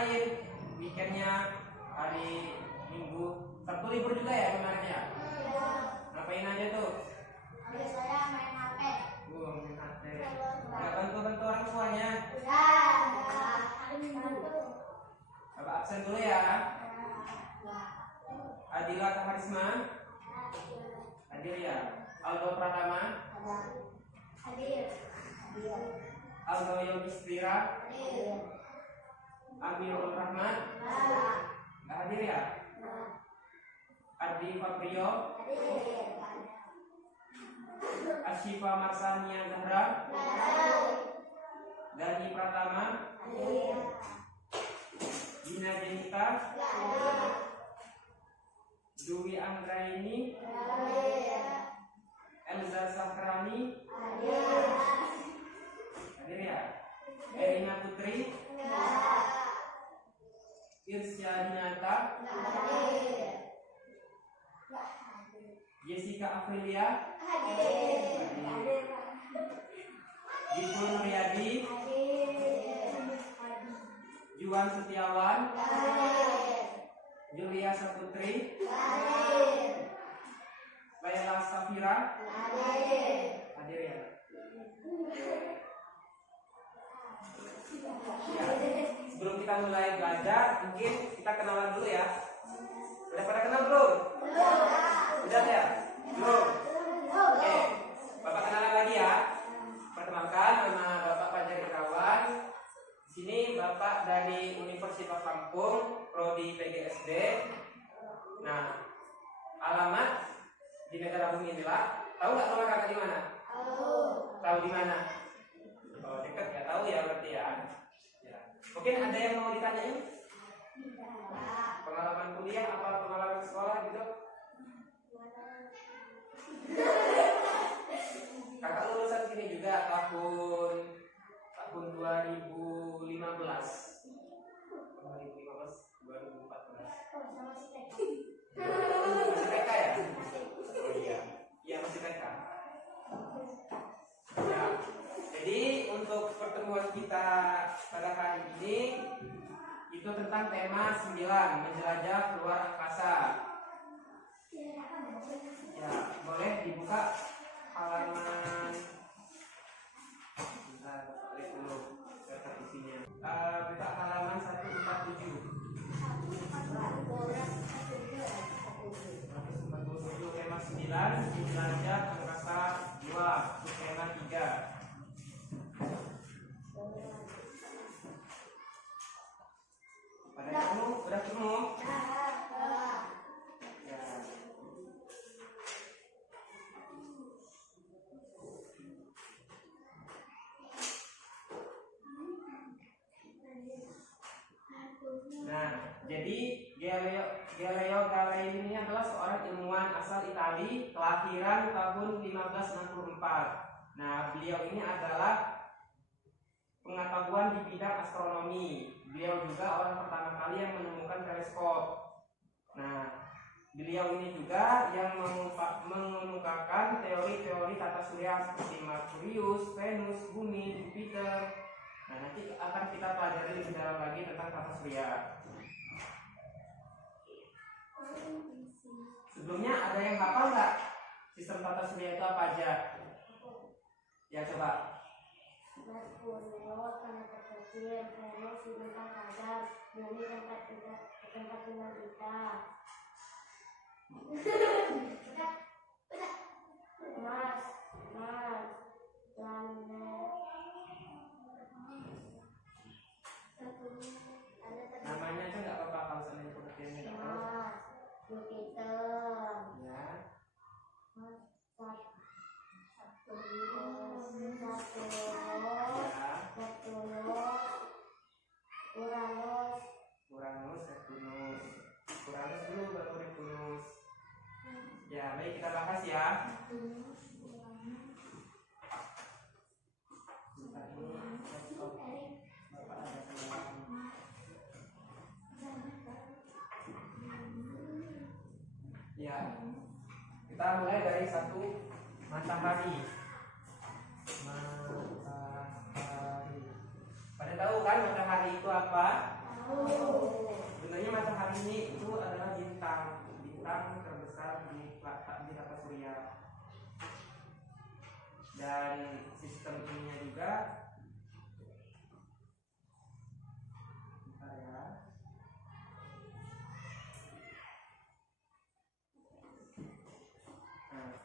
ngapain weekendnya, hari Minggu, Sabtu libur juga ya kemarin ya? Ngapain aja tuh? Saya main HP. Main HP. Nggak bantu orang tuanya? Hari Minggu. Bapak absen dulu ya. Adila Kaharisma hadir ya. Aldo Pratama Hadir. Aldo Yogistira Amirul Rahman nggak hadir ya. Ardi Fabrio Ashifa Marsania Zahra Dani Pratama Dina Jenita Dwi Anggraini Elza Sakrani hadir ya. Erina Putri Irsya Dinata Jessica Aprilia Ibu Nuryadi Juan Setiawan Julia Saputri Laila Safira hadir ya. Sebelum kita mulai belajar, mungkin kita kenalan dulu ya. Udah pada kenal belum? Udah ya? Belum? Oke, Bapak kenalan lagi ya. Perkenalkan, nama Bapak Fajar Irawan. Di sini Bapak dari Universitas Lampung, Prodi PGSD. Nah, alamat di negara bumi inilah. Tahu nggak rumah kakak di mana? Tahu di mana? Oh, dekat ya, tahu ya berarti ya. Mungkin ada yang mau ditanyain? Pengalaman kuliah apa pengalaman sekolah gitu? Kakak lulusan sini juga tahun 2015. 2014. Masih TK ya? Oh iya. Iya masih TK. Ya. Jadi untuk pertemuan kita pada hari ini itu tentang tema 9, menjelajah luar angkasa. Ya, boleh dibuka halaman. Bentar, lihat dulu isinya. Buka halaman 147. 147 tema 9, menjelajah angkasa 2, tema 3. Pada kamu udah ketemu? Ya. Nah, jadi Galileo Galilei ini adalah seorang ilmuwan asal Italia, kelahiran tahun 1564. Nah, beliau ini adalah pengetahuan di bidang astronomi. Beliau juga orang pertama kali yang menemukan teleskop. Nah, beliau ini juga yang mengemukakan teori-teori tata surya seperti Merkurius, Venus, Bumi, Jupiter. Nah, nanti akan kita pelajari lebih dalam lagi tentang tata surya. Sebelumnya ada yang hafal nggak sistem tata surya itu apa aja? Ya coba. Merkurius, planet kecil, Venus, bintang padat, Bumi tempat tinggal kita. Mars, planet. Namanya aja nggak apa-apa kalau seandainya pengertiannya nggak tahu. Jupiter. Ya. Uranus, Neptunus. Uranus dulu baru Neptunus. Ya, baik kita bahas ya. Ya, kita mulai dari satu matahari. Matahari. Pada tahu kan matahari itu apa? Sebenarnya matahari ini itu adalah bintang terbesar di tata surya. Dan sistem ininya juga, bentar ya. Nah,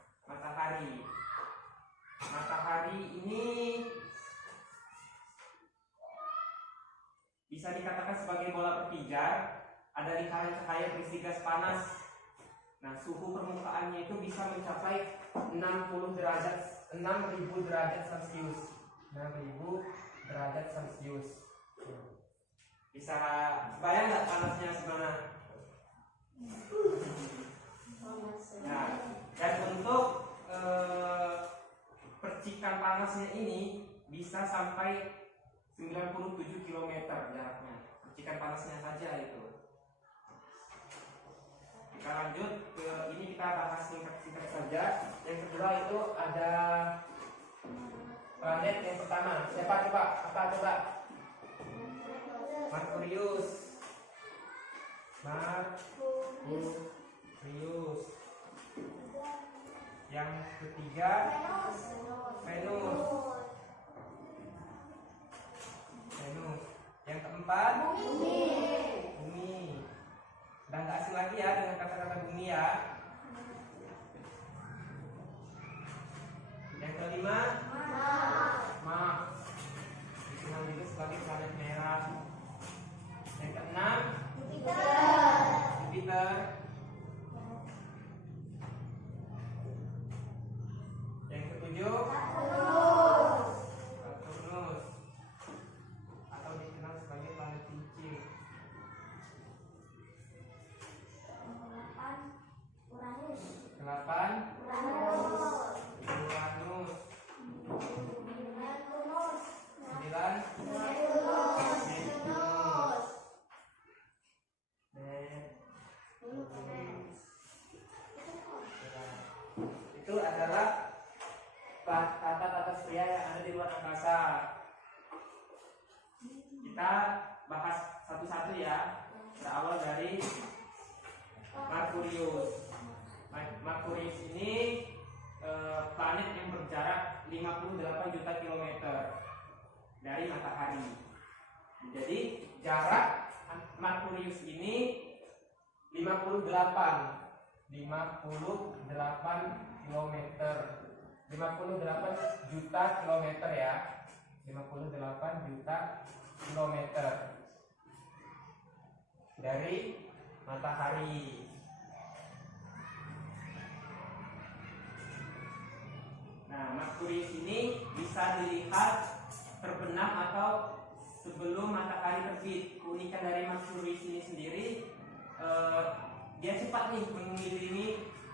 matahari ini bisa dikatakan sebagai bola berpijar. Ada lingkaran cahaya berisi gas panas. Nah, suhu permukaannya itu bisa mencapai 60 derajat 6.000 derajat Celcius. 6.000 derajat Celcius. Bisa bayang nggak panasnya gimana? Nah, dan untuk percikan panasnya ini bisa sampai 97 km jaraknya. Percikan panasnya saja itu. Kita lanjut ke ini, kita bahas singkat-singkat saja. Yang kedua itu ada planet yang pertama. Siapa coba? Apa coba? Merkurius. Yang ketiga Venus. Yang keempat Bumi. Udah nggak asing lagi ya dengan kata-kata bumi ya. Yang kelima Mars, dikenal juga sebagai planet merah. Yang keenam Jupiter. Yang ketujuh Saturnus, atau dikenal sebagai planet cincin. Delapan Uranus. 9 Itu adalah tata surya yang ada di luar angkasa. Kita bahas satu-satu ya. Berawal dari Merkurius. Merkurius ini planet yang berjarak 58 juta kilometer dari matahari. Jadi jarak Merkurius ini 58 kilometer, 58 juta kilometer ya, 58 juta kilometer dari matahari. Nah, Merkurius ini bisa dilihat terbenam atau sebelum matahari terbit. Keunikan dari Merkurius ini sendiri, dia cepat nih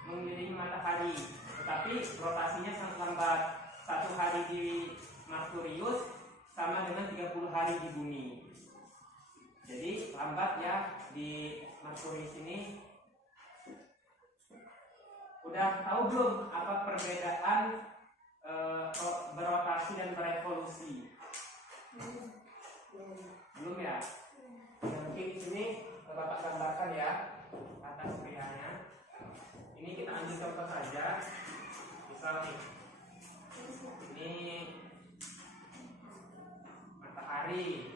mengelilingi matahari, tetapi rotasinya sangat lambat. 1 hari di Merkurius sama dengan 30 hari di bumi. Jadi lambat ya di Merkurius ini. Udah tahu belum apa perbedaan berotasi dan berevolusi? Belum ya? Nanti di sini Bapak gambarkan ya atas suryanya. Ini kita ambil contoh saja. Misal nih, ini matahari.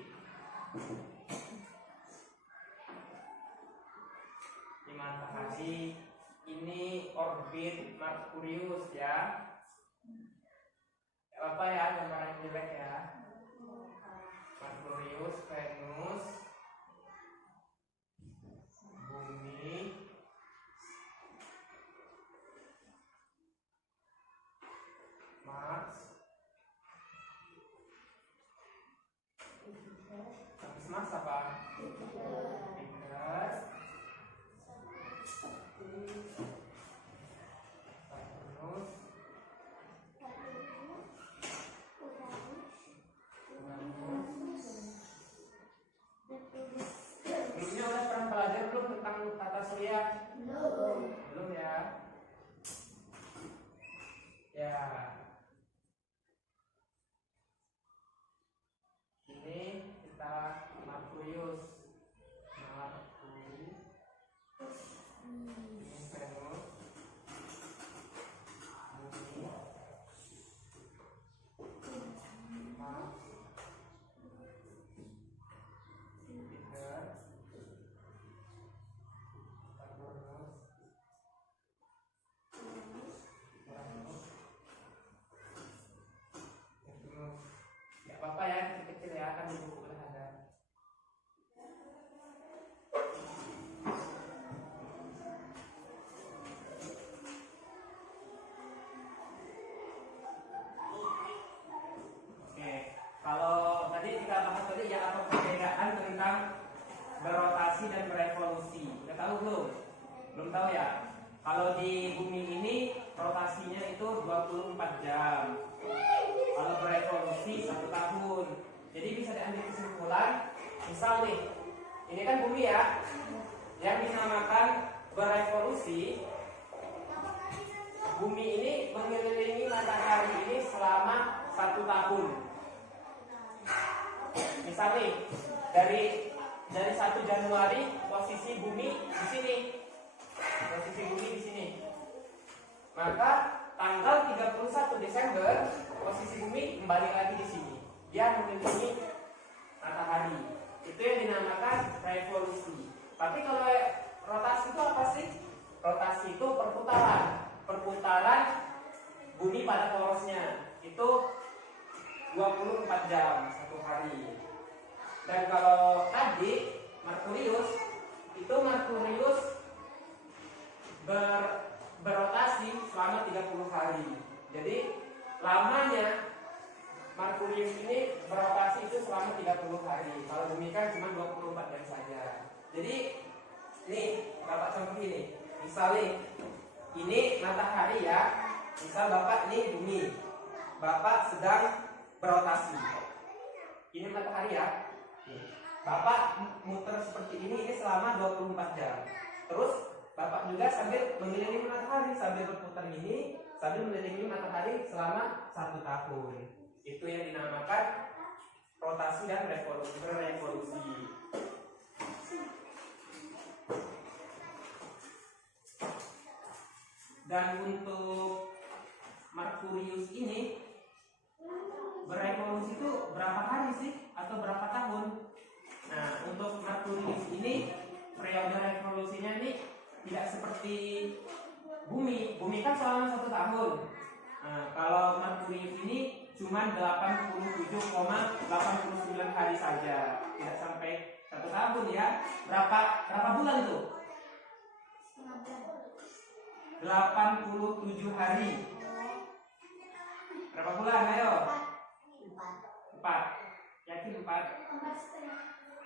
Ini matahari. Ini orbit Merkurius ya. Apa ya gambaran jelek ya. Merkurius, Venus, Bumi, Mars, habis Mars apa? Jupiter, Saturnus, ambil kesimpulan. Misal nih, ini kan bumi ya, yang dinamakan berevolusi. Bumi ini mengelilingi matahari ini selama 1 tahun. Misal nih, dari 1 Januari posisi bumi di sini. Posisi bumi di sini. Maka tanggal 31 Desember posisi bumi kembali lagi di sini. Dia mengelilingi matahari. Itu yang dinamakan revolusi. Tapi kalau rotasi itu apa sih? Rotasi itu perputaran bumi pada porosnya. Itu 24 jam 1 hari. Dan kalau tadi Merkurius berotasi selama 30 hari. Jadi lamanya Merkurius ini berotasi itu selama 30 hari. Kalau bumi kan cuma 24 jam saja. Jadi nih Bapak contoh ini. Misal nih, ini matahari ya. Misal Bapak ini bumi. Bapak sedang berotasi. Ini matahari ya. Bapak muter seperti ini selama 24 jam. Terus Bapak juga sambil mengelilingi matahari, sambil berputar ini, sambil mengelilingi matahari selama 1 tahun. Itu yang dinamakan rotasi dan revolusi. Dan untuk Merkurius ini berevolusi itu berapa hari sih atau berapa tahun? Nah, untuk Merkurius ini periode revolusinya ini tidak seperti bumi. Bumi kan selama 1 tahun. Nah, kalau Merkurius ini cuma 87,89 hari saja, tidak sampai 1 tahun ya. Berapa bulan itu? 87 hari. Berapa bulan? Ayo. 4. Yakin 4?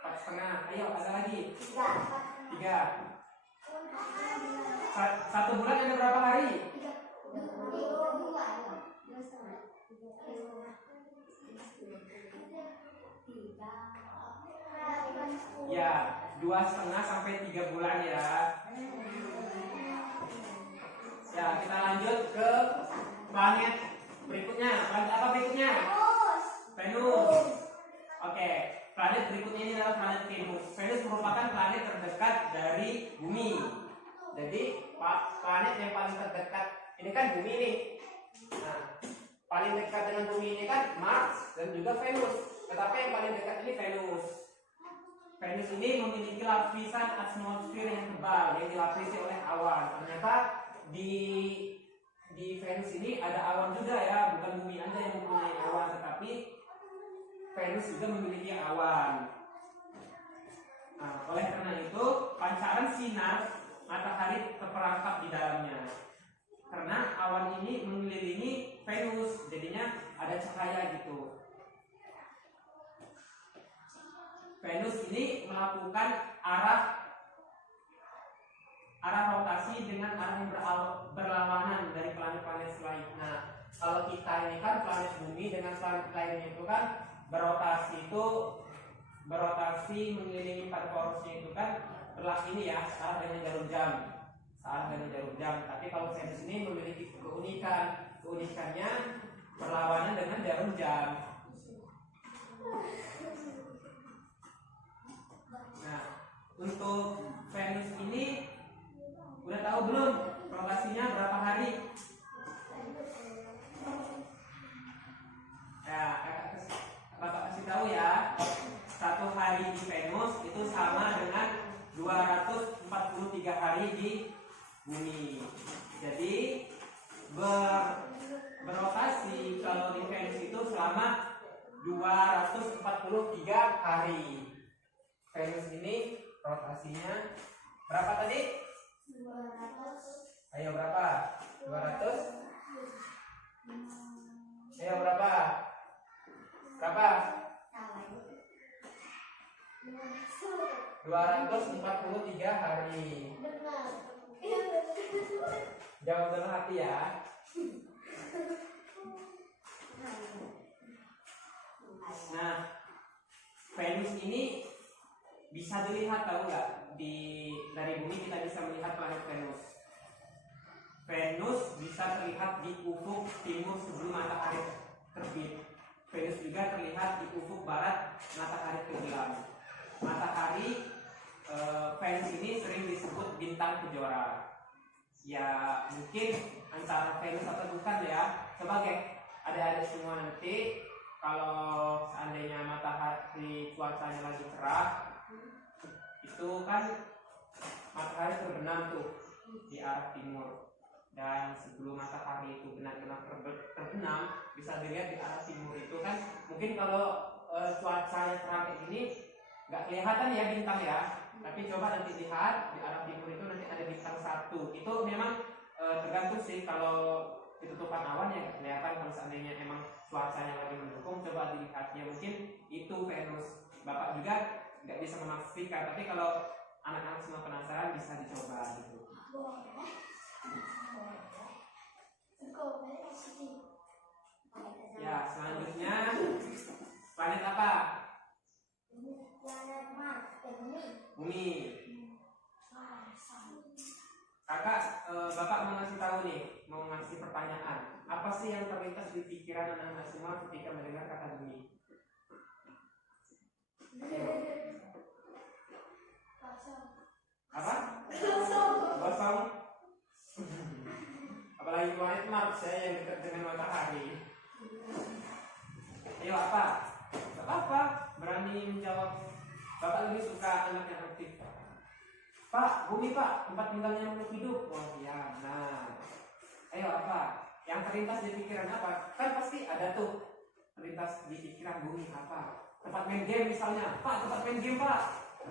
4,5. Ayo, ada lagi. 3. 1 bulan ada berapa hari? Ya, 2,5 sampai 3 bulan ya. Ya, kita lanjut ke planet berikutnya. Planet apa berikutnya? Venus. Oke, planet berikutnya ini adalah planet Venus. Venus merupakan planet terdekat dari bumi. Jadi, planet yang paling terdekat ini kan bumi nih. Nah, paling dekat dengan bumi ini kan Mars dan juga Venus. Tetapi yang paling dekat ini Venus. Venus ini memiliki lapisan atmosfer yang tebal yang dilapisi oleh awan. Ternyata di Venus ini ada awan juga ya, bukan bumi aja yang mempunyai awan, tetapi Venus juga memiliki awan. Nah, oleh karena itu pancaran sinar matahari terperangkap di dalamnya. Karena awan ini mengelilingi Venus, jadinya ada cahaya gitu. Venus ini melakukan arah rotasi dengan arah yang berlawanan dari planet-planet selain. Nah, kalau kita ini kan planet bumi dengan planet lainnya itu kan berotasi mengelilingi pada porosnya itu kan ini ya, searah dengan jarum jam. Tapi kalau Venus ini memiliki keunikannya berlawanan dengan jarum jam. Nah, untuk Venus ini udah tahu belum rotasinya berapa hari? Ya, Bapak kasih tahu ya. 1 hari di Venus itu sama dengan 243 hari di bumi. Jadi berotasi kalau di Venus itu selama 243 hari. Venus ini rotasinya berapa tadi? 200. Ayo berapa? 200? Ayo berapa? Berapa? 243 hari. Jawab dalam hati ya. Nah, Venus ini bisa dilihat, tahu nggak? Dari bumi kita bisa melihat planet Venus. Venus bisa terlihat di ufuk timur sebelum matahari terbit. Venus juga terlihat di ufuk barat matahari tenggelam. Matahari Venus ini sering disebut bintang kejora. Ya mungkin antara Venus atau bukan ya. Coba adik-adik semua nanti kalau seandainya matahari cuacanya lagi cerah, itu kan matahari terbenam tuh di arah timur. Dan sebelum matahari itu benar-benar terbenam, bisa dilihat di arah timur itu kan. Mungkin kalau cuacanya cerah kayak gini nggak kelihatan ya bintang ya. Tapi coba nanti lihat di arah timur itu nanti ada bintang satu. Itu memang tergantung sih, kalau ketutupan awan ya nggak kelihatan. Kalau seandainya emang cuacanya lagi mendukung, coba dilihatnya, mungkin itu Venus. Bapak juga nggak bisa memastikan, tapi kalau anak-anak semua penasaran bisa dicoba gitu. Ya, selanjutnya planet apa? Planet Mars, Bumi. Kakak, Bapak mau ngasih tahu nih, mau ngasih pertanyaan. Apa sih yang terlintas di pikiran anak-anak semua ketika mendengar kata bumi? Apa? Kosong. Apalagi planet Mars ya, yang dekat dengan matahari. Ayo apa? Gak apa-apa, berani menjawab. Bapak lebih suka anak yang aktif. Pak, bumi Pak, tempat tinggalnya makhluk hidup. Oh iya, nah. Ayo apa? Yang terlintas di pikiran apa? Kan pasti ada tuh terlintas di pikiran bumi apa? Tempat main game misalnya. Pak, tempat main game Pak.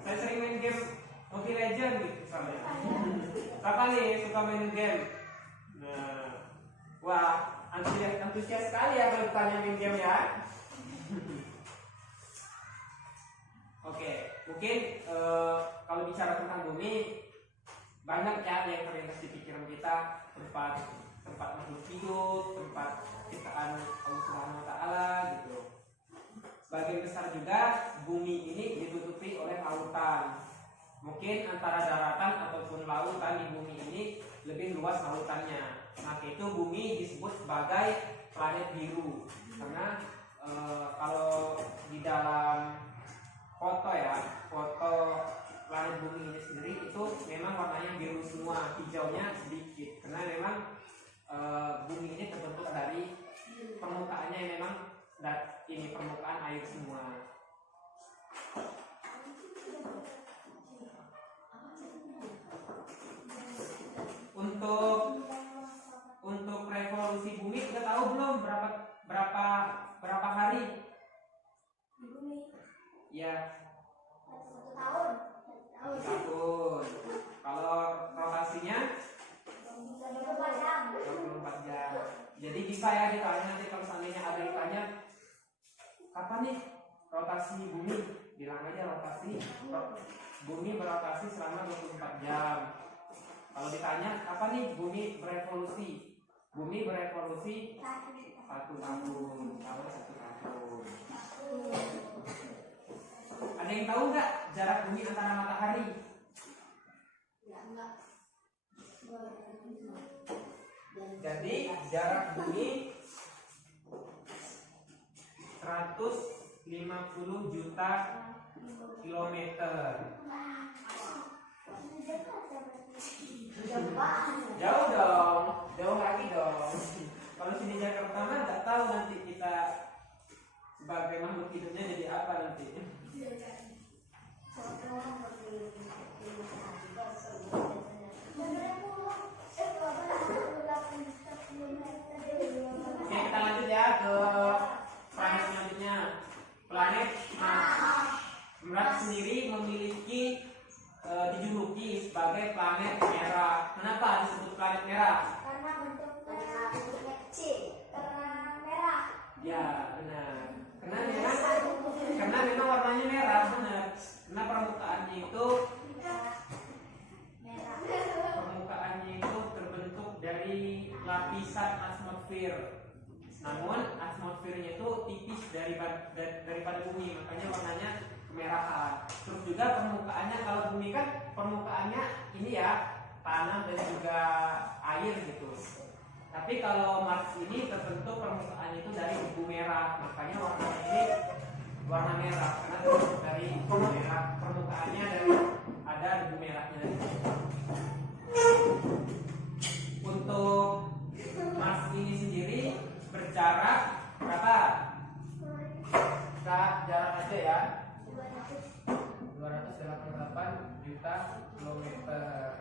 Saya sering main game Mobile Legends gitu misalnya. Siapa nih suka main game? Nah, wah, antusias sekali ya kalau ditanya main game ya. Oke, mungkin kalau bicara tentang bumi, banyak ya yang terlintas di pikiran kita, tempat makhluk hidup, tempat ciptaan Allah Subhanahu wa Ta'ala gitu. Sebagian besar juga bumi ini ditutupi oleh lautan. Mungkin antara daratan ataupun lautan di bumi ini lebih luas lautannya. Maka itu bumi disebut sebagai planet biru. Karena kalau di dalam foto planet bumi ini sendiri itu memang warnanya biru semua, hijaunya sedikit. Karena memang bumi ini terbentuk dari permukaannya yang memang ini permukaan air semua. Untuk revolusi bumi kita tahu belum berapa hari? di bumi Ya, 1 tahun. tahun. Kalau rotasinya 24 jam. 24 jam. Jadi bisa ya ditanya nanti kalau seandainya ada ditanya kapan nih rotasi bumi, bilang aja bumi berotasi selama 24 jam. Kalau ditanya kapan nih bumi berevolusi, bumi berevolusi 1 tahun, kalau 1 tahun. Ada yang tahu nggak jarak bumi antara matahari? Jadi jarak bumi 150 juta kilometer. Jauh dong, jauh lagi dong. Kalau sini Jakarta mah nggak tahu nanti kita sebagai makhluk hidupnya jadi apa nanti. Oke, kita lanjut ya ke planet selanjutnya. Planet Mars. Mars sendiri memiliki dijuluki sebagai planet merah. Kenapa disebut planet merah? Karena bentuknya kecil, karena merah. Ya, benar. Karena memang warnanya merah, benar. Karena permukaannya itu terbentuk dari lapisan atmosfer. Namun atmosfernya itu tipis daripada bumi, makanya warnanya juga permukaannya. Kalau bumi kan permukaannya ini ya, tanah dan juga air gitu. Tapi kalau Mars ini terbentuk permukaan itu dari debu merah, makanya warnanya ini warna merah karena terbentuk dari debu merah. Permukaannya dari ada debu merahnya. Untuk Mars ini sendiri berjarak berapa? Kita jarak aja ya. 288 juta kilometer.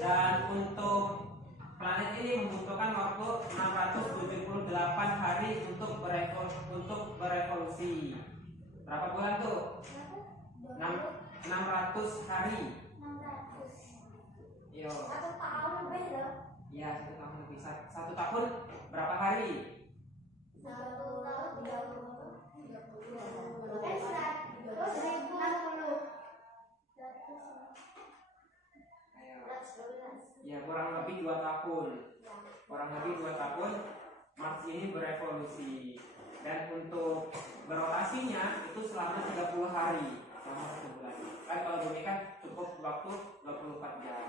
Dan untuk planet ini membutuhkan waktu 678 hari untuk berevolusi. Berapa bulan tuh? 600 hari. 600. Yo. 1 tahun lebih loh. Iya, 1 tahun lebih. 1 tahun berapa hari? 1 tahun 30. Kan 1060. Ayo. 112. Ya, kurang lebih 2 tahun. Kurang lebih 2 tahun Mars ini berevolusi. Dan untuk berotasinya itu selama 30 hari, selama 1 bulan. Kan kalau bumi kan cukup waktu 24 jam.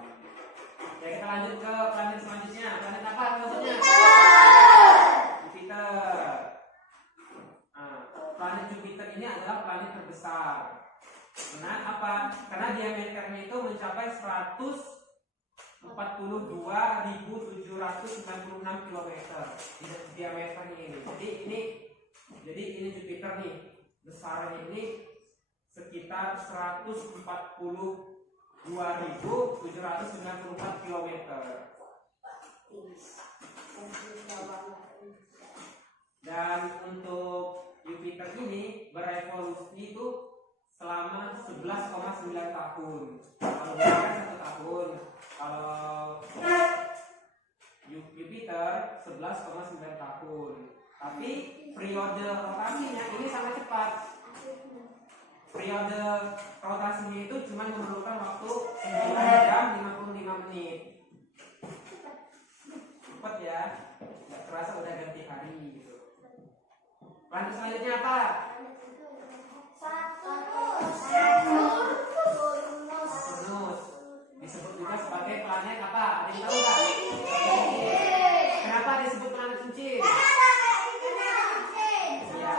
Ya, kita lanjut ke planet selanjutnya. Planet apa maksudnya? Jupiter. Nah, planet Jupiter ini adalah planet terbesar. Kenapa? Karena diameternya itu mencapai 142.796 km diameternya ini. Jadi ini Jupiter nih, besarnya ini sekitar 142.794 km. Dan untuk Jupiter ini berevolusi itu selama 11,9 tahun. Kalau bulan 1 tahun, kalau Jupiter 11,9 tahun. Tapi periode rotasinya ini sangat cepat. Periode rotasinya itu cuma memerlukan waktu 9 jam 55 menit. Cepat ya, nggak terasa udah ganti hari gitu. Planet selanjutnya apa? Saturnus. Disebut juga sebagai planet apa? Ada yang tahu nggak? Kenapa disebut planet cincin? Ya,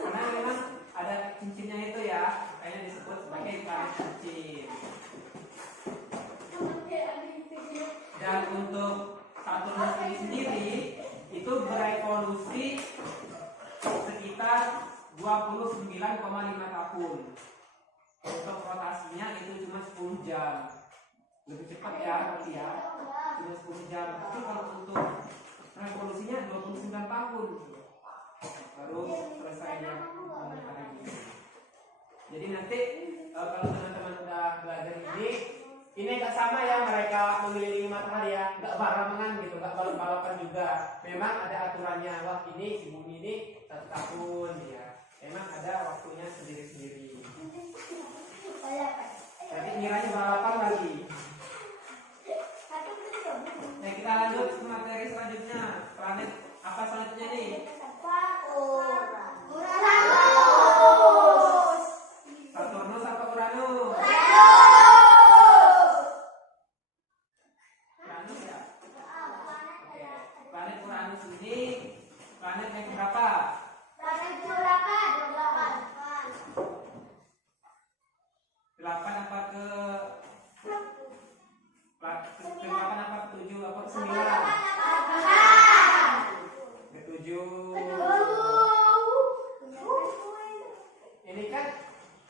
karena memang ada cincinnya itu ya, makanya disebut sebagai planet cincin. Dan untuk Saturnus ini sendiri itu berevolusi sekitar 29,5 tahun. Untuk rotasinya itu cuma 10 jam. Lebih cepat ya berarti ya. Cuma 10 jam. Tapi kalau untuk revolusinya 29 tahun baru selesainya hari. Jadi nanti kalau teman-teman udah belajar ini nggak sama ya mereka mengelilingi matahari ya, nggak barengan gitu, nggak balap-balapan juga. Memang ada aturannya. Wah ini si bumi ini 1 tahun ya. Memang ada waktunya sendiri-sendiri. Jadi kiranya balapan lagi. Nah, kita lanjut ke materi selanjutnya. Planet apa selanjutnya nih? Saturnus apa Uranus? Uranus ya. Oke. Planet Uranus ini planet yang berapa? Delapan apa ke 8 apa ke 7 apa ke 9? Ke 7. Ini kan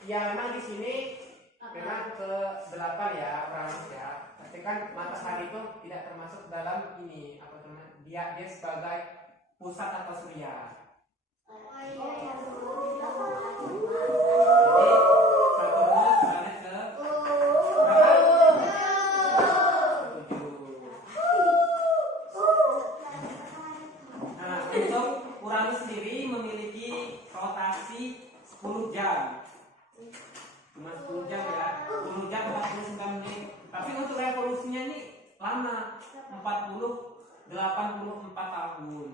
ya memang di sini memang ke 8 ya Uranus ya. Tapi kan matahari itu tidak termasuk dalam ini apa namanya? Dia sebagai pusat atau surya. Jadi Saturnus planet ke berapa? 7. Nah, untuk Uranus sendiri memiliki rotasi 10 jam. Cuma 10 jam ya. 10 jam 49 menit. Tapi untuk revolusinya nih lama, 84 tahun. 84 tahun.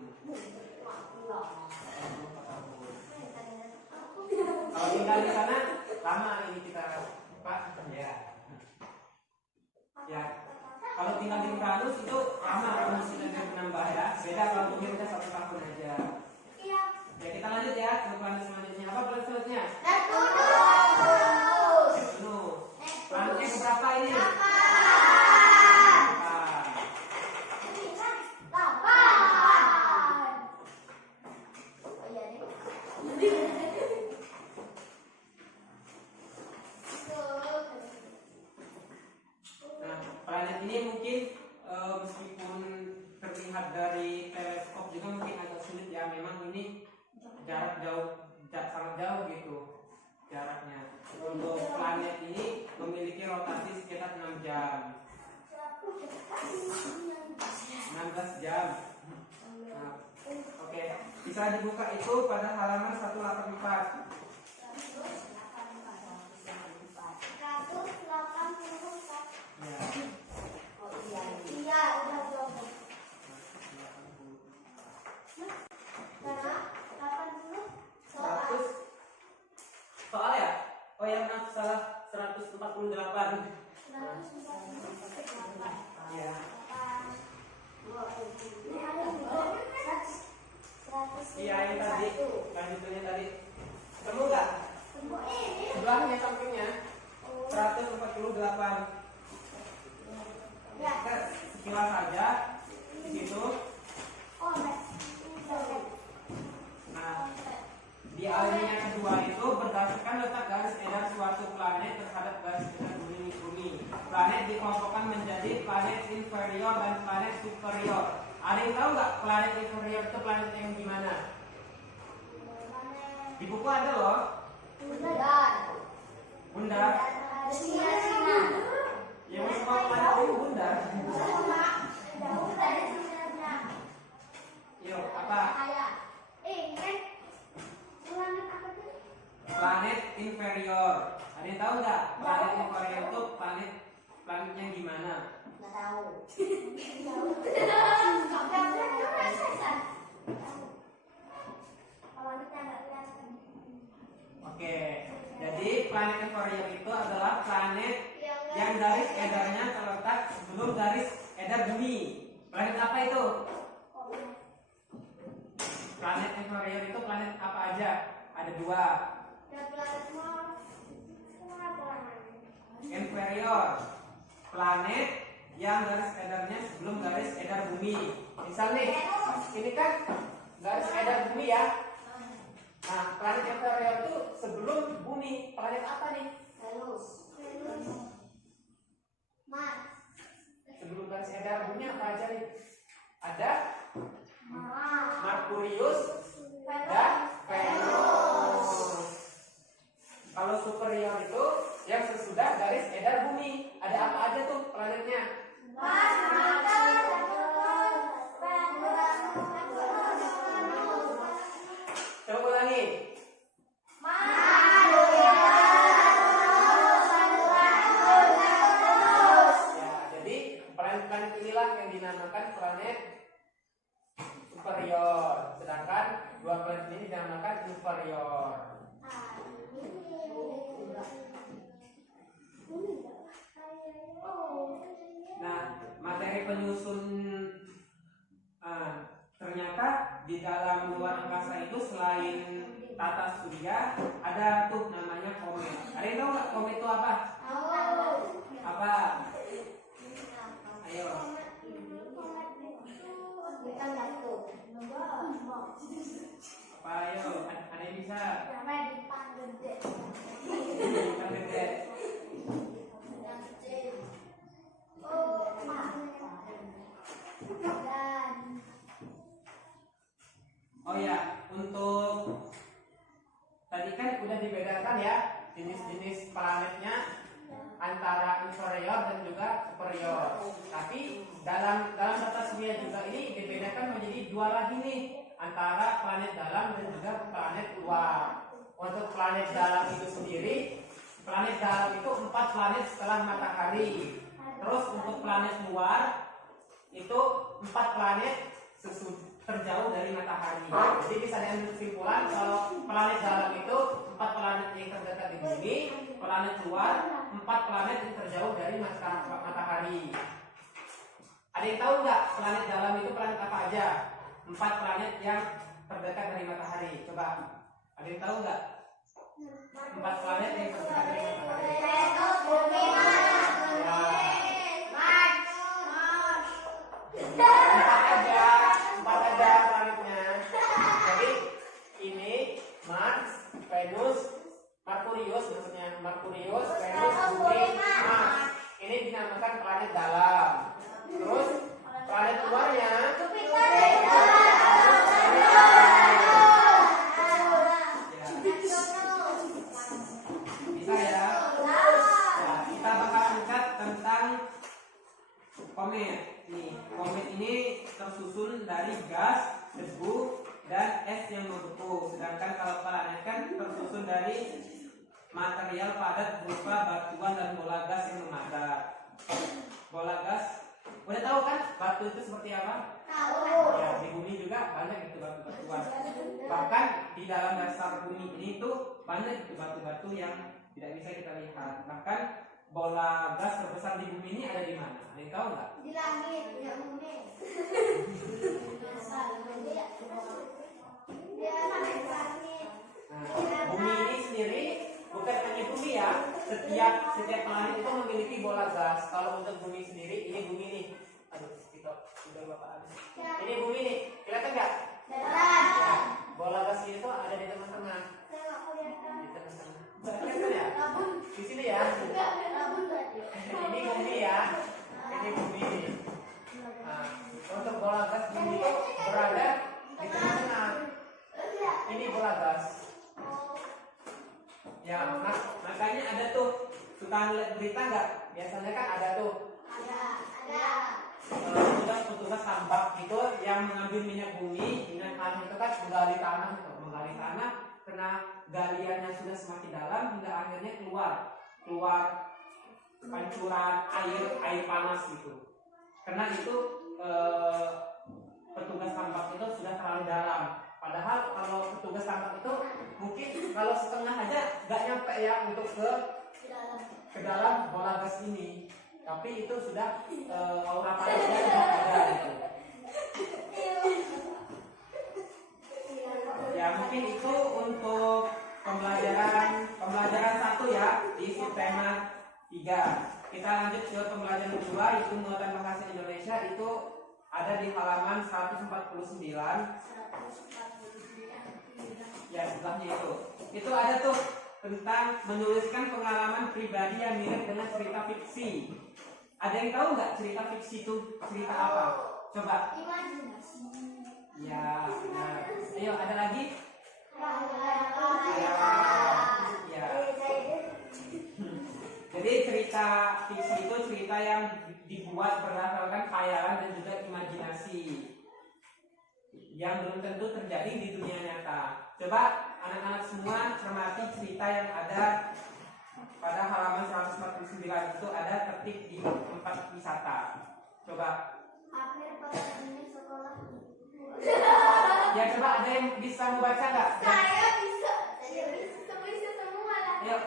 Kalau tinggal di sana lama ini kita Pak ya. Ya. Kalau tinggal di Uranus itu lama kemungkinan menambah ya. Beda kalau bumi udah 1 tahun aja. Ya kita lanjut ya ke planet selanjutnya. Apa planet selanjutnya? Neptunus. Planetnya berapa ini? 8. Nah, planet ini mungkin meskipun terlihat dari teleskop juga mungkin agak sulit ya. Memang ini jarak sangat jauh gitu jaraknya. Untuk planet ini memiliki rotasi sekitar 6 jam. 16 jam. Nah, oke, bisa dibuka itu pada halaman 184. Ya. Soal ya? Oh ya, maaf salah, 148. Ya. Iya, yang tadi lanjutannya tadi. Ketemu nggak? Sebelahnya sampingnya 148. Kita sekilas saja di situ. Nah, di alinea kedua itu berdasarkan letak garis edar suatu planet terhadap garis edar bumi. Planet dikelompokkan menjadi planet inferior dan planet superior. Ada yang tahu nggak planet inferior itu planet yang gimana? Di buku ada loh. Bundar. Yang semua planet itu bundar. Yuk, apa? Planet inferior. Ada yang tahu nggak? Planet inferior itu planetnya gimana? Nggak tahu. Oke, jadi planet inferior itu adalah planet yang garis edarnya terletak sebelum garis edar bumi. Planet apa itu? Planet inferior itu planet apa aja? Ada 2. Inferior, planet yang garis edarnya sebelum garis edar bumi. Misal nih, ini kan garis edar bumi ya. Nah, planet inferior itu sebelum bumi, planet apa nih? Mars. Sebelum garis edar bumi apa aja nih? Ada Merkurius dan Venus. Kalau superior itu yang sesudah garis edar bumi. Ada apa aja tuh planetnya? Coba ulangi. Ya, jadi planet-planet inilah yang dinamakan planet superior. Sedangkan 2 planet ini dinamakan inferior. Nah, materi penyusun ternyata di dalam luar angkasa itu selain tata surya ada tuh namanya komet. Ada yang tahu nggak komet itu apa? Apa? Ayo. Apa ayo? Ada yang bisa? Bintang gede. Oh ya, untuk tadi kan udah dibedakan ya jenis-jenis planetnya antara inferior dan juga superior. Tapi dalam tata surya juga ini dibedakan menjadi 2 lagi nih, antara planet dalam dan juga planet luar. Untuk planet dalam itu sendiri, planet dalam itu 4 planet setelah matahari. Terus untuk planet luar itu 4 planet terjauh dari matahari. Jadi bisa diambil kesimpulan kalau planet dalam itu 4 planet yang terdekat di bumi, planet luar 4 planet yang terjauh dari matahari. Ada yang tahu nggak planet dalam itu planet apa aja? 4 planet yang terdekat dari matahari. Coba, ada yang tahu nggak? 4 planet yang terdekat dari matahari. Empat aja planetnya. Jadi ini Mars, Venus, Merkurius, maksudnya Merkurius, Venus, Bumi, Mars. Ini dinamakan planet dalam. Terus planet luarnya bisa ya. Nah, kita bakal angkat tentang komet. Nih, komet ini tersusun dari gas, debu, dan es yang membeku. Sedangkan kalau planet kan tersusun dari material padat berupa batuan dan bola gas yang memadat. Bola gas, udah tahu kan batu itu seperti apa? Tahu. Ya, di bumi juga banyak itu batu-batuan. Bahkan di dalam dasar bumi ini tuh banyak itu batu-batu yang tidak bisa kita lihat. Bahkan bola gas terbesar di bumi ini ada di mana? Ada yang tahu nggak? Di langit, ya bumi. Nah, bumi ini sendiri bukan hanya bumi ya. Setiap planet itu memiliki bola gas. Kalau untuk bumi sendiri, ini bumi nih. Aduh, kita udah bapak habis. Ini bumi nih, kelihatan nggak? Ya, bola gas itu ada di tengah-tengah. Di tengah-tengah. Kelihatan ya? Di sini ya. Ini bumi ya. Ini bumi. Nah, untuk bola gas bumi itu berada di tengah-tengah. Ini bola gas. Ya, makanya ada tuh, suka ngeliat berita nggak? Biasanya kan ada tuh petugas tambak itu yang mengambil minyak bumi, minyak tanah itu kan menggali tanah, karena galiannya sudah semakin dalam hingga akhirnya keluar pancuran air panas gitu. Karena itu petugas tambak itu sudah terlalu dalam. Padahal kalau petugas tambak itu mungkin kalau setengah aja nggak nyampe ya untuk ke dalam bola gas ini. Tapi itu sudah aura panasnya sudah ada gitu. Ya mungkin itu untuk pembelajaran 1 ya di subtema 3. Kita lanjut ke pembelajaran 2 yaitu muatan bahasa Indonesia. Itu ada di halaman 149. Ya sebelahnya itu ada tuh tentang menuliskan pengalaman pribadi yang mirip dengan cerita fiksi. Ada yang tahu nggak cerita fiksi itu cerita apa? Coba. Ya, benar. Ayo, ada lagi? Ya. Jadi cerita fiksi itu cerita yang dibuat berdasarkan khayalan dan juga imajinasi yang belum tentu terjadi di dunia nyata. Coba anak-anak semua cermati cerita yang ada pada halaman 149 itu ada tertib di tempat wisata. Coba. Akhir pekan ini sekolah. Ya coba ada yang bisa membaca nggak? Saya bisa semua lah. Yuk,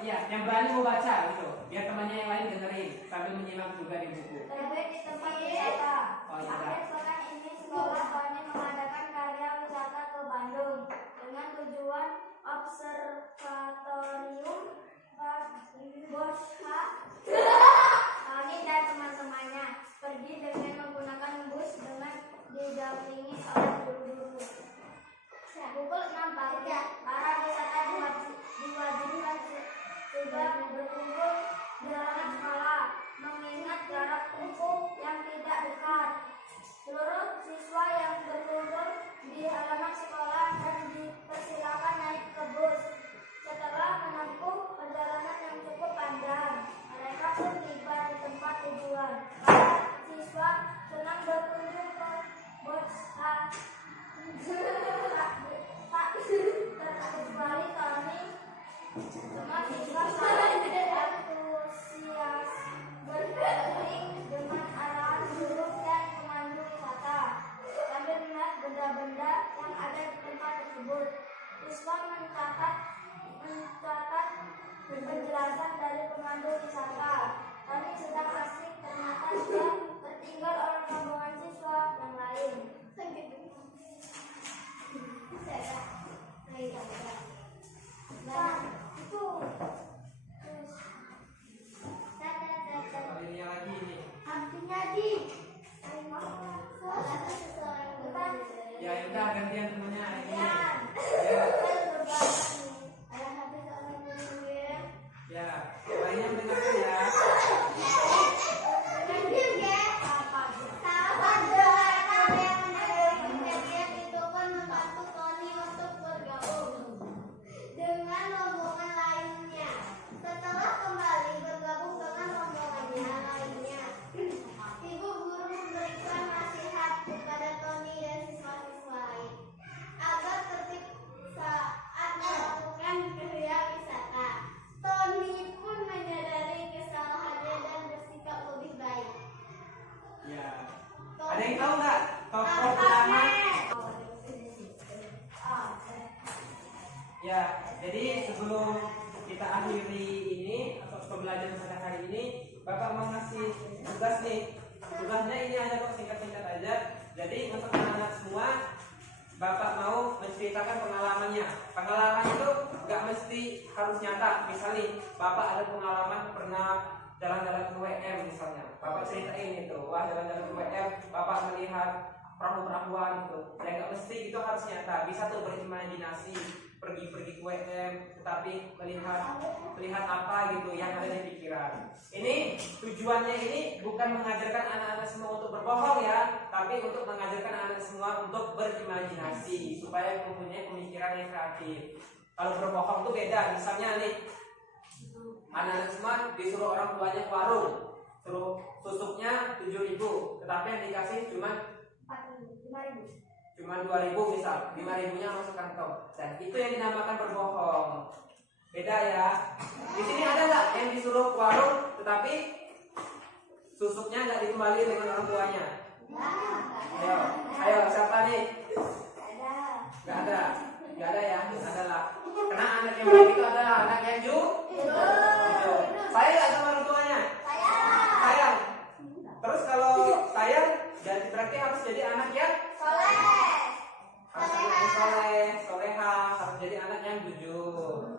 ya, yang berani membaca gitu. Biar temannya yang lain dengerin sambil menyimak juga di buku. Terbaik di tempat wisata. Oh, iya. Akhir pekan ini sekolah kami mengadakan karya wisata ke Bandung dengan tujuan observatorium Bosha. Kami dan teman-temannya pergi dengan menggunakan bus dengan didampingi oleh guru-guru. Pukul 6 pagi, para wisata diwajibkan sudah berkumpul di halaman sekolah, mengingat jarak tempuh yang tidak Ada yang tahu nggak tokoh utama? Ya, jadi sebelum kita akhiri ini atau pembelajaran pada hari ini, Bapak mau ngasih tugas nih. Tugasnya ini aja kok, singkat-singkat aja. Jadi untuk anak-anak semua, Bapak mau menceritakan pengalamannya. Pengalaman itu nggak mesti harus nyata. Misalnya Bapak ada pengalaman pernah jalan-jalan ke WM misalnya. Bapak ceritain itu, wah jalan-jalan ke WM, Bapak melihat perahu-perahuan gitu. Ya nggak mesti itu harus nyata. Bisa tuh berimajinasi, pergi-pergi ke WM, tetapi melihat apa gitu yang ada di pikiran. Ini tujuannya ini bukan mengajarkan anak-anak semua untuk berbohong ya, tapi untuk mengajarkan anak semua untuk berimajinasi supaya mempunyai pemikiran yang kreatif. Kalau berbohong itu beda. Misalnya nih, anak-anak semua disuruh orang tuanya ke warung, suruh susuknya 7.000, tetapi yang dikasih cuma 2.000 misal, 5.000-nya masuk kantong. Dan itu yang dinamakan berbohong. Beda ya. Di sini ada nggak yang disuruh ke warung tetapi susuknya nggak dikembali dengan orang tuanya? Ayo siapa nih? Nggak ada ya, nggak ada lah. Karena anak yang baik itu adalah anak yang jujur. Saya nggak sama orang tuanya. Sayang. Terus kalau sayang, jadi berarti harus jadi anak yang harus anak yang soleha, harus jadi anak yang jujur.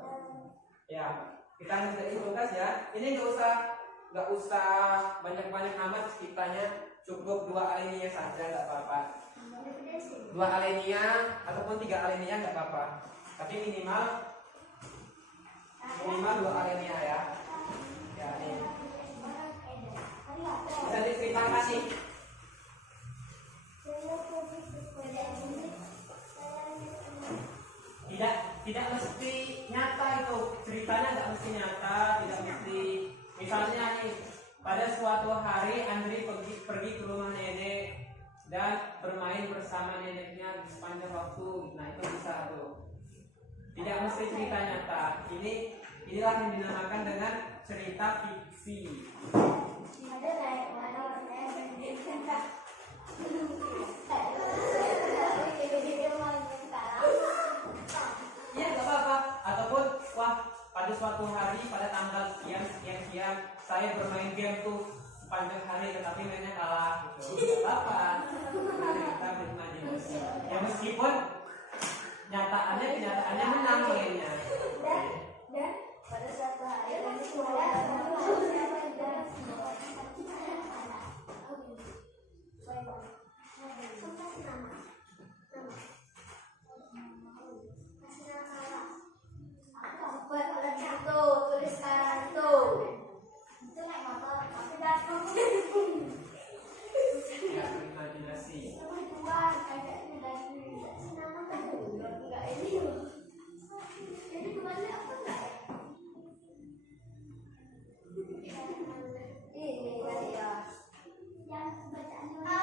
Ya, kita ngerjain tugas ya. Ini nggak usah banyak-banyak amat ceritanya, cukup 2 alinea saja nggak apa-apa. 2 alinea ataupun 3 alinea nggak apa-apa. Tapi minimal 2 alinea ya. Ya ini. Bisa diceritakan kasih. Tidak mesti nyata itu, ceritanya nggak mesti nyata, tidak mesti. Misalnya nih, pada suatu hari Andri pergi ke rumah nenek dan bermain bersama neneknya di sepanjang waktu. Nah itu bisa tuh. Tidak mesti cerita nyata. Inilah yang dinamakan dengan cerita fiksi. Ya nggak apa-apa. Ataupun wah pada suatu hari pada tanggal sekian saya bermain game tuh sepanjang hari tetapi mainnya kalah gitu. Nggak apa-apa. Kita berimajinasi. Ya meskipun kenyataannya menang mainnya. Dan pada suatu hari tulis sekarang tuh itu naik motor tapi jatuh. Ya berimajinasi. Jadi kemarin apa enggak ya? Ini ya. Yang bacaannya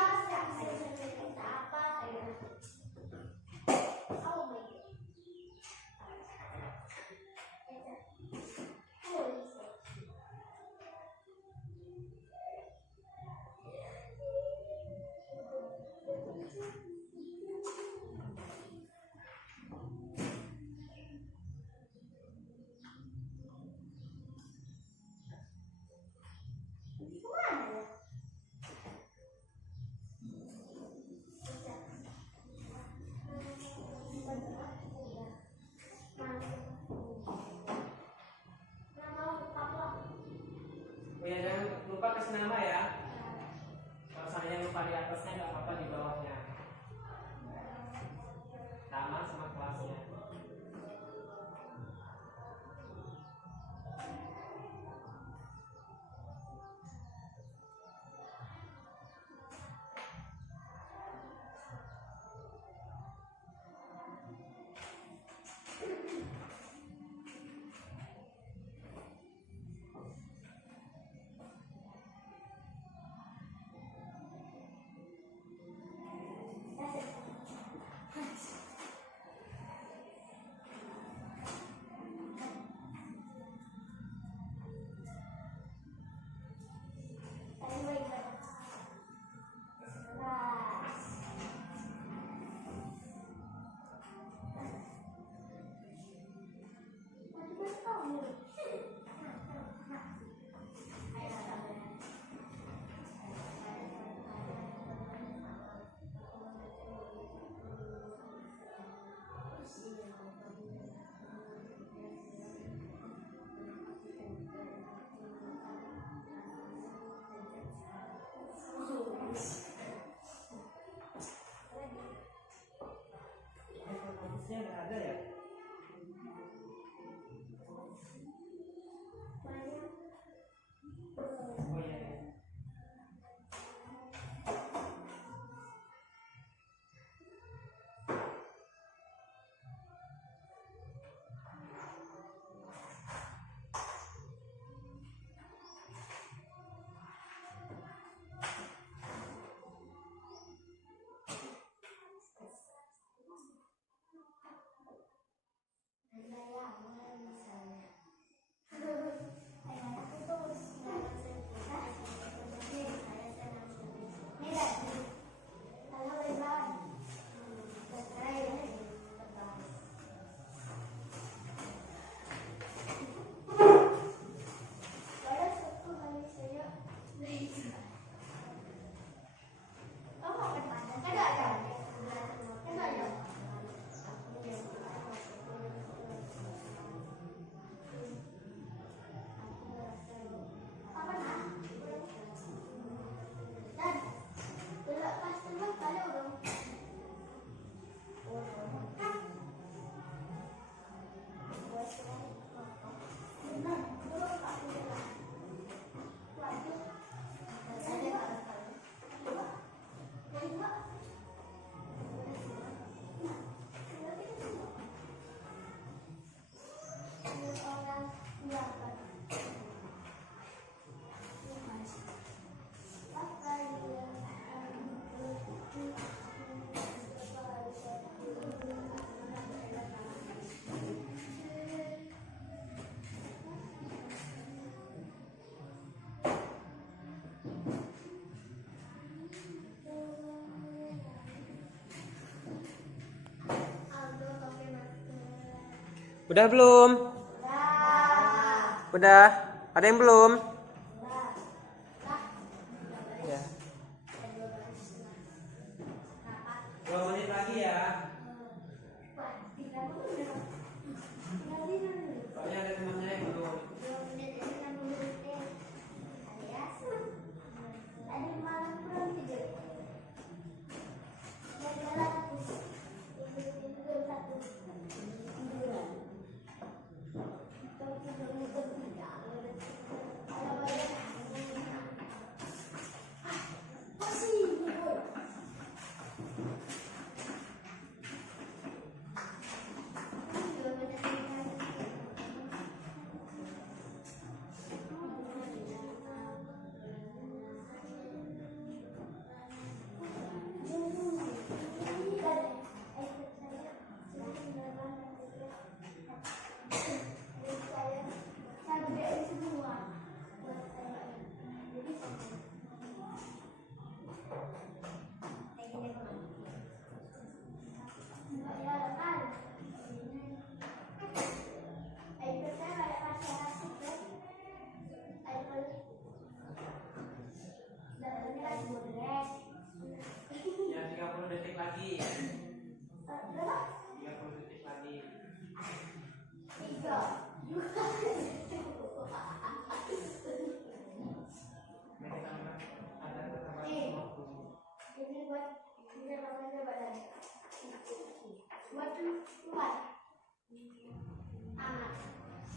Udah belum? Udah. Ada yang belum? Ya. 2 menit lagi ya. Soalnya ada temannya yang belum. Ya 30 detik lagi. 30 detik lagi.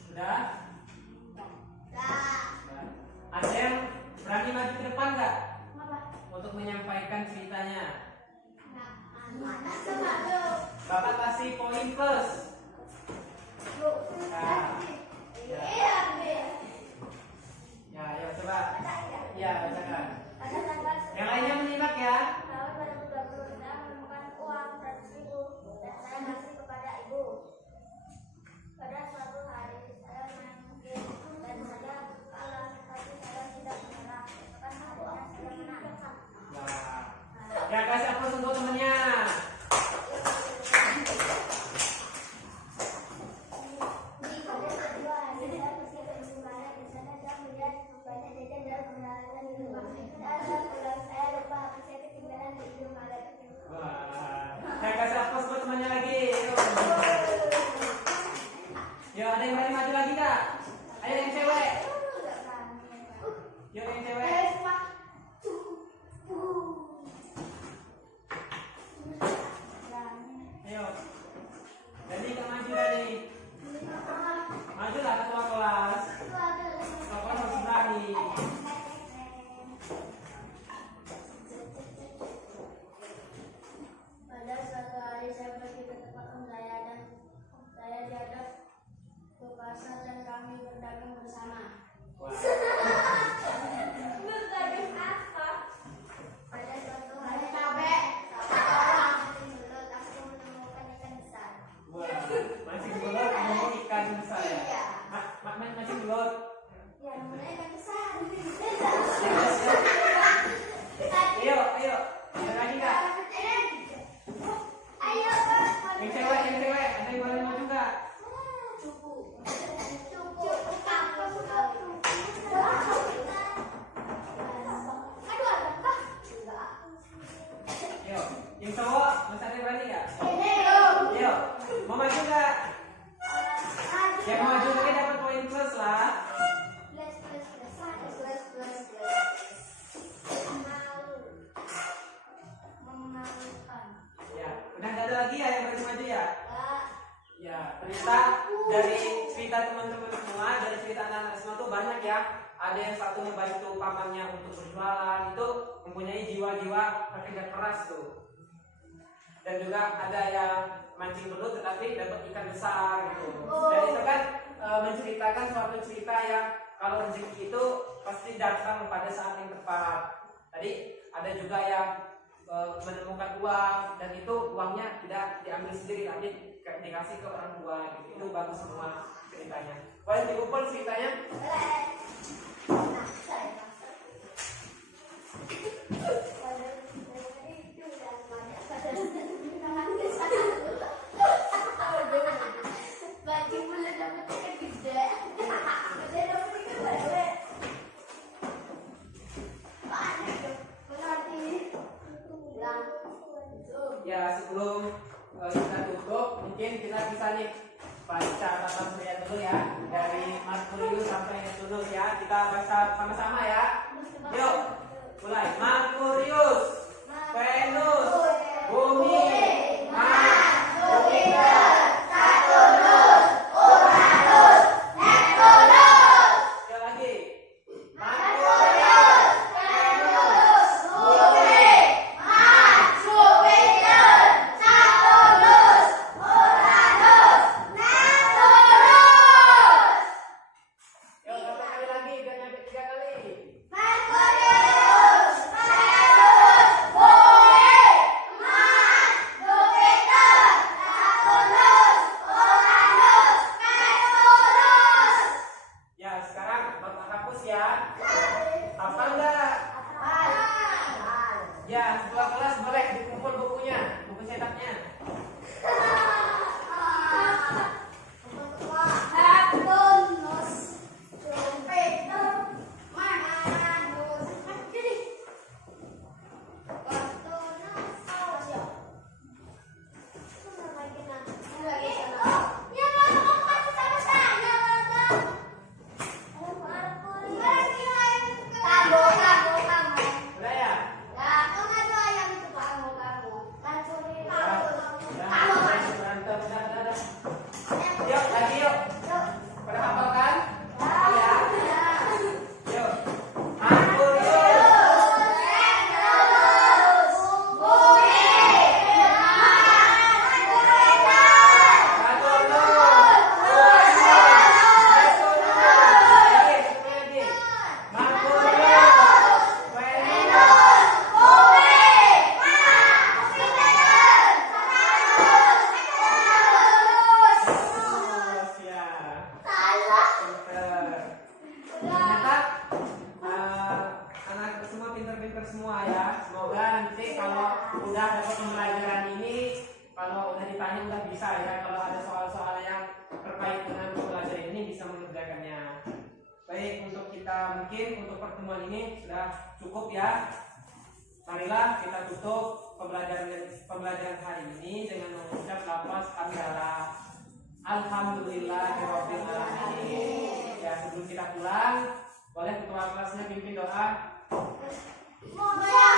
Sudah? Ada yang berani maju ke depan nggak? Untuk menyampaikan ceritanya. Bapak kasih poin plus. Nah. Ya, ayo coba. Ya, bacakan. Yang lainnya menyimak ya. Tahun 2020 saya menemukan uang 100.000 dan saya kasih kepada ibu. Pada suatu hari saya mungkin dan saya kalah, tapi saya tidak menyerah. Karena saya menang. Nah. Ya, kasih aplaus untuk temannya. Di pada kedua hari saya pergi ke ibu saya. Di sana saya melihat banyak jajan dan peralatan di rumah. Dan pulang saya lupa apa saya ketinggalan di rumah. Wah. Saya kasih aplaus buat temannya lagi. Yuk, ada yang berani maju lagi nggak? Ayo yang cewek. Yuk yang cewek. Ayo. Jadi nggak maju tadi. Majulah ketua kelas. Ketua kelas harus berani. Pada suatu hari saya pergi ke tempat om saya dan saya diajak ke pasar dan kami berdagang bersama. Wah. Berdagang apa? Pada suatu hari cabai. Menurut aku menemukan ikan besar. Wah. Mancing belut mau ikan besar ya. Mancing belut. Ya, namanya ikan besar. Ayo, ayo. Ada lagi nggak? Ayo, Yang cewek, ada yang boleh maju nggak? Ayo, yang cowok masih ada yang berani nggak? Ayo, mau maju nggak? Yang mau maju lagi dapat poin plus lah. Ya, udah nggak ada lagi ya yang berani maju ya? Ya, ternyata dari cerita teman-teman semua, dari cerita anak-anak semua tuh banyak ya. Ada yang satu membantu pamannya untuk berjualan, itu mempunyai jiwa-jiwa kerja keras tuh. Dan juga ada yang mancing belut tetapi dapat ikan besar gitu. Dan itu kan menceritakan suatu cerita yang kalau rezeki itu pasti datang pada saat yang tepat. Tadi ada juga yang menemukan uang dan itu uangnya tidak diambil sendiri tapi dikasih ke orang tua gitu. Itu bagus semua ceritanya. Boleh dikumpul ceritanya? Baju sebelum kita tutup, mungkin kita bisa nih baca tata surya dulu ya, dari Merkurius sampai Neptunus ya. Kita baca sama-sama ya. Yuk, mulai. Merkurius, Venus, Bumi, Mars, Jupiter, Saturnus, Uranus, Neptunus. Sekali lagi. Merkurius, Venus, Bumi, Mars, Jupiter, Saturnus, Uranus, Neptunus. Yuk, satu kali lagi, biar nyampe 3 kali. Merkurius, Venus, Bumi, Mars, Jupiter, Saturnus, Uranus, Neptunus. Ya, sekarang Bapak hapus ya. Hafal enggak? Ya, setelah kelas boleh dikumpul bukunya, buku cetaknya. Saturnus, Jupiter, Uranus, Udah ya? Berantem, udah. Yuk, lagi yuk. Pada hafal kan? Hafal ya? Yuk. Merkurius, Saturnus, Uranus, Neptunus. Lagi, satu lagi. Merkurius, Venus, Neptunus ya. Pinter. Ternyata anak semua pinter-pinter semua ya. Semoga nanti kalau udah dapat pembelajaran ini, kalau udah ditanya udah bisa ya. Kalau ada soal-soal yang terkait dengan pembelajaran ini bisa mengerjakannya. Baik, untuk kita mungkin untuk pertemuan ini sudah cukup ya. Marilah kita tutup pembelajaran hari ini dengan mengucap lafaz hamdalah. Alhamdulillahirabbil alamin. Ya, sebelum kita pulang, boleh ketua kelasnya pimpin doa. Semoga